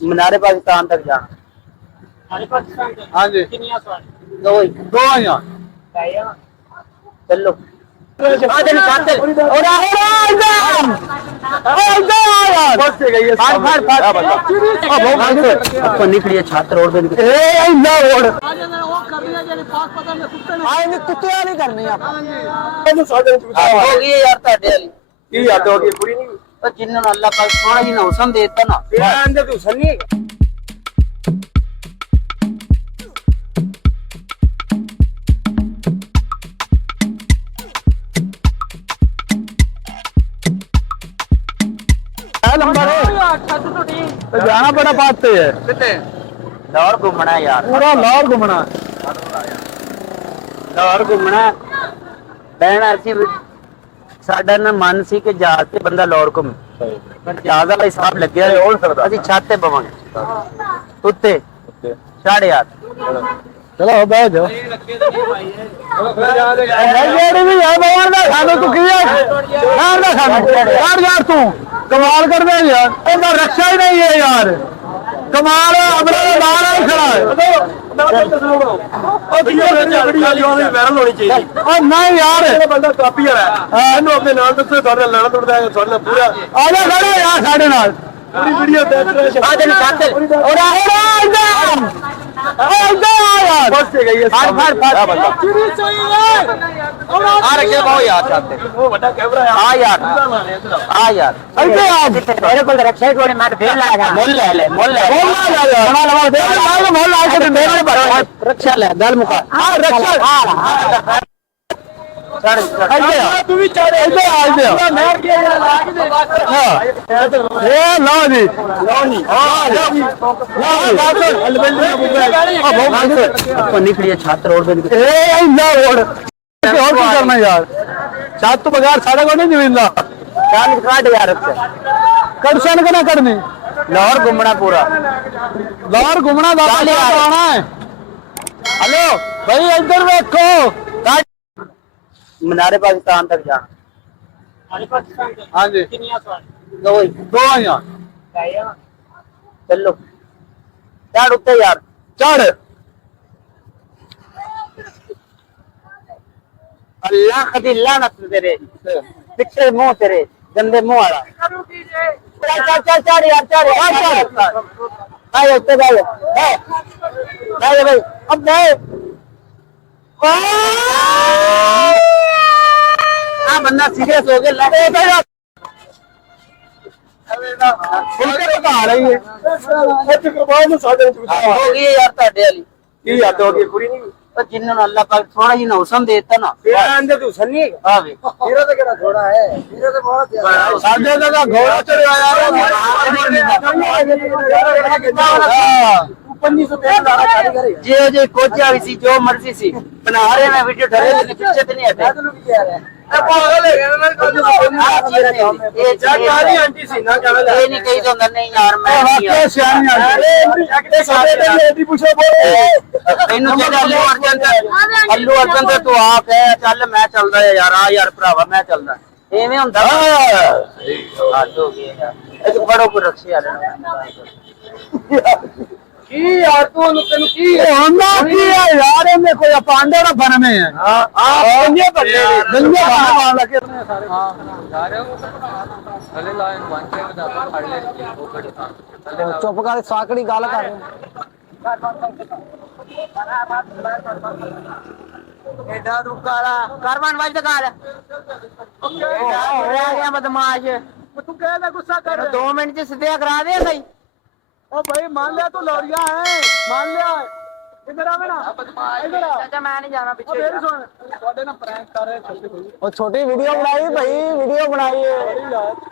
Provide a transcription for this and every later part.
मीनारे पाकिस्तान तक जाना। हाँ जी दो ही दो आइयां चलो निकलिए छात्र रोड पे कुत्ते वाली करनी होगी यार ਤੁਹਾਡੇ ਵਾਲੀ की याद होगी पूरी नहीं ਪਰ ਜਿੰਨਾਂ ਨੂੰ ਅੱਲਾਹ ਪਾਕ ਥੋੜਾ ਜਿਹਾ ਹੁਸਨ ਦੇ ਦਿੱਤਾ ਨਾ तेरा अंदर तू सन नहीं है नंबर तो जाना बड़ा बात पे है लाहौर घूमना है यार पूरा लाहौर घूमना ਲਾਹੌਰ ਘੁੰਮਣਾ ਬਹਿਣਾ ਸੀ ਸਾਡਾ ਨਾ ਮਨ ਸੀ ਕਿ ਜਹਾਜ਼ ਤੇ ਬੰਦਾ ਲਾਹੌਰ ਘੁੰਮੇ ਪਰ ਜਹਾਜ਼ ਵਾਲਾ ਹਿਸਾਬ ਲੱਗਿਆ ਅਸੀਂ ਛੱਤ ਤੇ ਬਵਾਂਗੇ ਉੱਤੇ 8:30 चलो बैठ जाओ ਜਿਹੜੀ ਵੀ ਹੈ ਬਵਾਨ ਦਾ ਖਾਣਾ ਤੂੰ ਕੀ ਹੈ ਖਾਣ ਦਾ ਖਾਣਾ ਯਾਰ ਤੂੰ ਕਮਾਲ ਕਰਦਾ ਯਾਰ ਉਹਦਾ ਰੱਖਿਆ ਹੀ ਨਹੀਂ ਹੈ ਯਾਰ ਕਮਾਲ ਅਮਰਾ ਦਾ ਨਾਲ ਹੀ ਖੜਾ ਹੈ ਉਹ ਵਾਇਰਲ ਹੋਣੀ ਚਾਹੀਦੀ ਉਹ ਨਹੀਂ ਯਾਰ ਇਹ ਬੰਦਾ ਕਾਪੀ ਵਾਲਾ ਇਹਨੂੰ ਆਪਣੇ ਨਾਲ ਦੱਸੋ ਤੁਹਾਡੇ ਨਾਲ ਲੜਨ ਤੁੜਦਾ ਹੈ ਤੁਹਾਡੇ ਨਾਲ ਪੂਰਾ ਆ ਜਾ ਖੜਾ ਯਾਰ ਸਾਡੇ ਨਾਲ ਪੂਰੀ ਵੀਡੀਓ ਦੇਖ ਰਹੇ ਹੋ ਆਜਨ ਛੱਤ ਔਰ ਆ यार बस से गई है फड़ बंदा आ रखे बहु यार छत ते वो बड़ा कैमरा है आ यार ऐसे आप मेरे को रक्षा कोने मैं फेर लाया मोल ले मोल ला के मेरे पर रक्षा ले गल मुका हां रक्षा चढ़ तू भी चढ़ ऐसे आ दे मैं के ला के दे हां ये लो जी निकलिए छात्र रोड पे ए ना रोड और क्या करना यार छत तो बगैर सारा को नहीं जमीन दा चाल काट यार कड़सन के ना करनी लाहौर घूमना पूरा लाहौर घूमना आना है हेलो भाई इधर देखो मीनारे पाकिस्तान तक जाना। हाँ जी दो ही दो आइयां चलो चढ़ उत्ते यार चढ़ अल्लाह कदी लानत तेरे पिछले मुंह तेरे गंदे मुंह वाला चल यार चढ़ आए उत्ते भाई अब भाई हाँ बंदा सीरियस हो गया होगी यार ਤੁਹਾਡੇ ਵਾਲੀ की याद होगी पूरी नहीं ਪਰ ਜਿੰਨਾਂ ਨੂੰ ਅੱਲਾਹ ਪਾਕ ਥੋੜਾ ਜਿਹਾ ਹੁਸਨ ਦੇ ਦਿੱਤਾ ਨਾ तेरा अंदर तू सन नहीं है ਆ ਵੇ हीरो तो केड़ा थोड़ा है हीरो तो बहुत ज्यादा साडे का घोड़ा चढ़या यार जे जे कोचा भी सी जो मर्जी सी बना रहे ना वीडियो डरे लेकिन पीछे तो नहीं हटे ये नहीं कही तो नहीं यार मैं अल्लू अर्जन तो तू आप है चल मैं चलदा है यार आ यार भरावा मैं चलदा एवें हुंदा हद हो गई यार एक बड़ो को रखे यार की यार तू तेन की होंदा की है यार इनमें कोई पांडे ना बन में है हां गंजे बंदे गंजे मार लगे सारे हां जा रहे हो चले लाइन वांचे में जाता खड़ ले चुप कर साकड़ी गाल कर एडा रुकाला करवान वाज द गाल ओके गया बदमाश तू कहना गुस्सा कर 2 मिनट से सीधे करा दे भाई ओ भाई मान लिया तू लौरिया है मान लिया इधर आवे ना इधर आ चाचा मैं नहीं जाना पीछे मेरी सुन ਤੁਹਾਡੇ ਨਾਲ ਪ੍ਰੈਂਕ ਕਰ ਰਹੇ ਛੋਟੇ ਭਾਈ ਉਹ ਛੋਟੀ ਵੀਡੀਓ ਬਣਾਈ ਭਾਈ ਵੀਡੀਓ ਬਣਾਈ है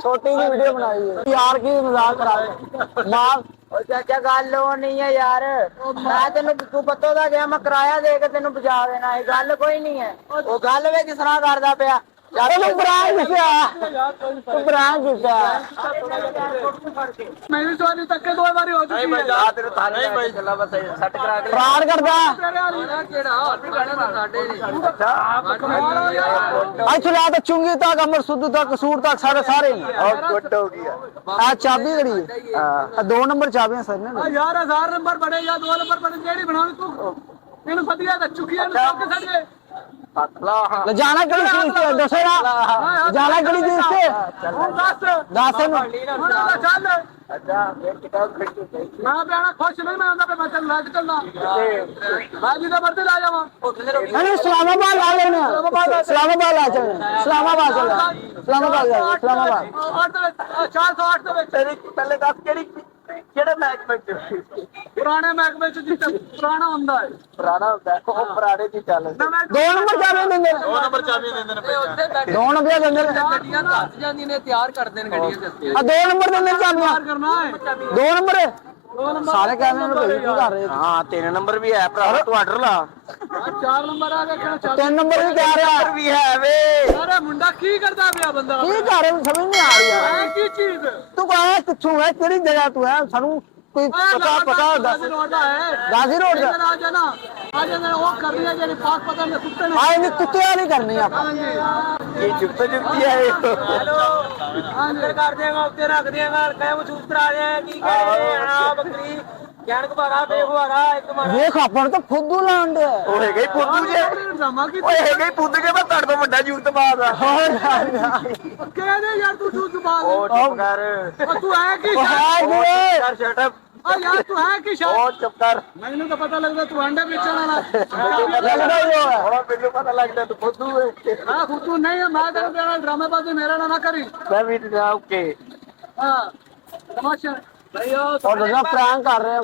छोटी की वीडियो बनाई है यार की मजाक करा रहे मां ओ चाचा गल हो नहीं है यार मैं तेन तू पता था गया मैं किराया दे के तेन बजा देना है गल कोई नहीं है वो गल वे किस तरह करदा पिया यार तू ब्रांड से तू ब्रांड से मैं भी सॉरी तक के 2 बारी हो चुकी है जा तेरे थाने नहीं भाई चला बस सेट करा के फ्रॉड करदा अच्छा ला तो चुंगी तक अमर सुध तक कसूर तक सारे और गुड हो गया आ चाबी घड़ी हां 2 नंबर चाबियां सर ने यार 1000 नंबर बड़े या 2 नंबर बड़े जेड़ी बनावी तू ਇਹਨੂੰ ਵਧੀਆ ਤਾਂ ਚੁੱਕੀਆਂ ਨੂੰ ਸਭ ਕੇ ਛੱਡ ले जाना कड़ी चीज से दसो ना जाना कड़ी चीज से ਹੁਣ ਦੱਸ 10 ਨੂੰ ਹੁਣ ਆ ਚੱਲ अच्छा वेट कर खड़ी ਮੈਂ ਬਿਆਣਾ ਖੁਸ਼ ਨਹੀਂ ਮੈਂ ਆਂਦਾ ਮੈਂ ਚੱਲ ਲੱਗ ਚੱਲਣਾ ਬਾਜੀ ਦਾ ਵਰਤੇ ਲਾ ਜਾਵਾਂ अरे इस्लामाबाद ला लेने इस्लामाबाद ला चलना इस्लामाबाद चलना इस्लामाबाद 408 ਦੇ ਵਿੱਚ तेरी पहले दस ਕਿਹੜੇ ਮੈਚ ਵਿੱਚ ਪੁਰਾਣੇ ਮਹਿਕਮੇ ਚ ਜਿੱਥੇ ਪੁਰਾਣਾ ਹੁੰਦਾ ਹੈ ਪੁਰਾਣਾ ਹੁੰਦਾ ਉਹ ਪੁਰਾਣੇ ਦੀ ਚੱਲ ਨਵੇਂ 2 ਨੰबर ਚਾਬੀਆਂ ਦਿੰਦੇ ਨੇ 2 ਨੰਬਰ ਚਾਬੀ ਦਿੰਦੇ ਨੇ 2 ਨੰਬਰ ਦਿੰਦੇ ਨੇ ਗੱਡੀਆਂ ਦੱਸ ਜਾਂਦੀਆਂ ਨੇ ਤਿਆਰ ਕਰਦੇ ਨੇ ਗੱਡੀਆਂ ਦੇ ਉੱਤੇ ਆ 2 ਨੰबर ਦਿੰਦੇ ਨੇ ਚਾਬੀਆਂ ਤਿਆਰ ਕਰਨਾ ਹੈ 2 ਨੰबर ਸਾਰੇ ਕਹਿੰਦੇ ਨੇ ਭਾਈ ਕੀ ਕਰ ਰਹੇ ਹਾਂ 3 ਨੰਬਰ ਵੀ ਹੈ ਭਰਾ ਤੂੰ ਆਰਡਰ ਲਾ 4 ਨੰਬਰ ਆ ਗਿਆ ਕਿਹੜਾ ਚੱਲ 3 ਨੰਬਰ ਵੀ ਕਹਿ ਰਿਹਾ ਵੀ ਹੈ ਵੇ ਅਰੇ ਮੁੰਡਾ ਕੀ ਕਰਦਾ ਪਿਆ ਬੰਦਾ ਕੀ ਕਰ ਰਿਹਾ ਸਮਝ ਨਹੀਂ ਆ ਰਹੀ ਯਾਰ ਐ ਕੀ ਚੀਜ਼ ਤੂੰ ਕਹਾਂ ਕਿੱਥੋਂ ਹੈ ਕਿਹੜੀ ਜਗ੍ਹਾ ਤੂੰ ਹੈ ਸਾਨੂੰ ਕੋਈ ਪਤਾ ਦੱਸ ਰੋਡ ਦਾ ਹੈ ਗਾਜ਼ੀ ਰੋਡ ਦਾ ਆ ਜਾਣਾ ਆ ਜਾਣਾ ਉਹ ਕਰ ਰਹੀ ਹੈ ਜਿਹੜੀ ਪਾਸ ਪਤਾ ਨਹੀਂ ਕੁੱਤੇ ਨੇ ਆਏ ਨਹੀਂ ਕੁੱਤਿਆਂ ਨਹੀਂ ਕਰਨੀ ਆਪਾਂ ਇਹ ਜੁੱਤੇ ਜੁੱਤੀ ਹੈ ਅੰਦਰ ਕਰ ਦੇਗਾ ਉੱਤੇ ਰੱਖ ਦੇਗਾ ਕਹਿ ਮਸੂਸ ਕਰਾ ਰਿਹਾ ਕੀ ਕਹਿ ਰਹੇ ਆ ਬੱਕਰੀ ਗਿਆਨ ਘਬਾਰਾ ਬੇਖੁਆਰਾ ਇੱਕ ਮਾਰ ਵੇਖ ਆਪਾਂ ਤਾਂ ਫੁੱਦੂ ਲਾਣ ਦੇ ਉਹ ਹੈਗਾ ਹੀ ਫੁੱਦੂ ਜੇ ਡਰਾਮਾ ਕੀ ਓਏ ਹੈਗਾ ਹੀ ਫੁੱਦੂ ਜੇ ਮੈਂ ਤੁਹਾਡੇ ਤੋਂ ਵੱਡਾ ਜੂਤ ਬਾਦ ਆ ਹੋਰ ਕਹਿ ਦੇ ਯਾਰ ਤੂੰ ਤੂੰ ਜ਼ੁਬਾਨ ਉਹ ਚੁੱਪ ਕਰ ਤੂੰ ਹੈ ਕੀ ਕਰ ਸ਼ਟ ਅਪ ਓ ਯਾਰ ਤੂੰ ਹੈ ਕੀ ਸ਼ਾਇਦ ਉਹ ਚੁੱਪ ਕਰ ਮੈਨੂੰ ਤਾਂ ਪਤਾ ਲੱਗਦਾ ਤੂੰ ਅੰਡਾ ਵੇਚਣ ਵਾਲਾ ਲੱਗਦਾ ਹੀ ਹੋਇਆ ਹੁਣ ਮੈਨੂੰ ਪਤਾ ਲੱਗਦਾ ਤੂੰ ਫੁੱਦੂ ਹੈ ਹਾਂ ਤੂੰ ਨਹੀਂ ਹੈ, ਮੈਂ ਤੈਨੂੰ ਦੇਣਾ ਡਰਾਮੇਬਾਜ਼ੀ ਮੇਰੇ ਨਾਲ ਨਾ ਕਰੀ ਮੈਂ ਵੀ ਓਕੇ ਹਾਂ ਤਮਾਸ਼ਾ और प्रैंक कर रहे हैं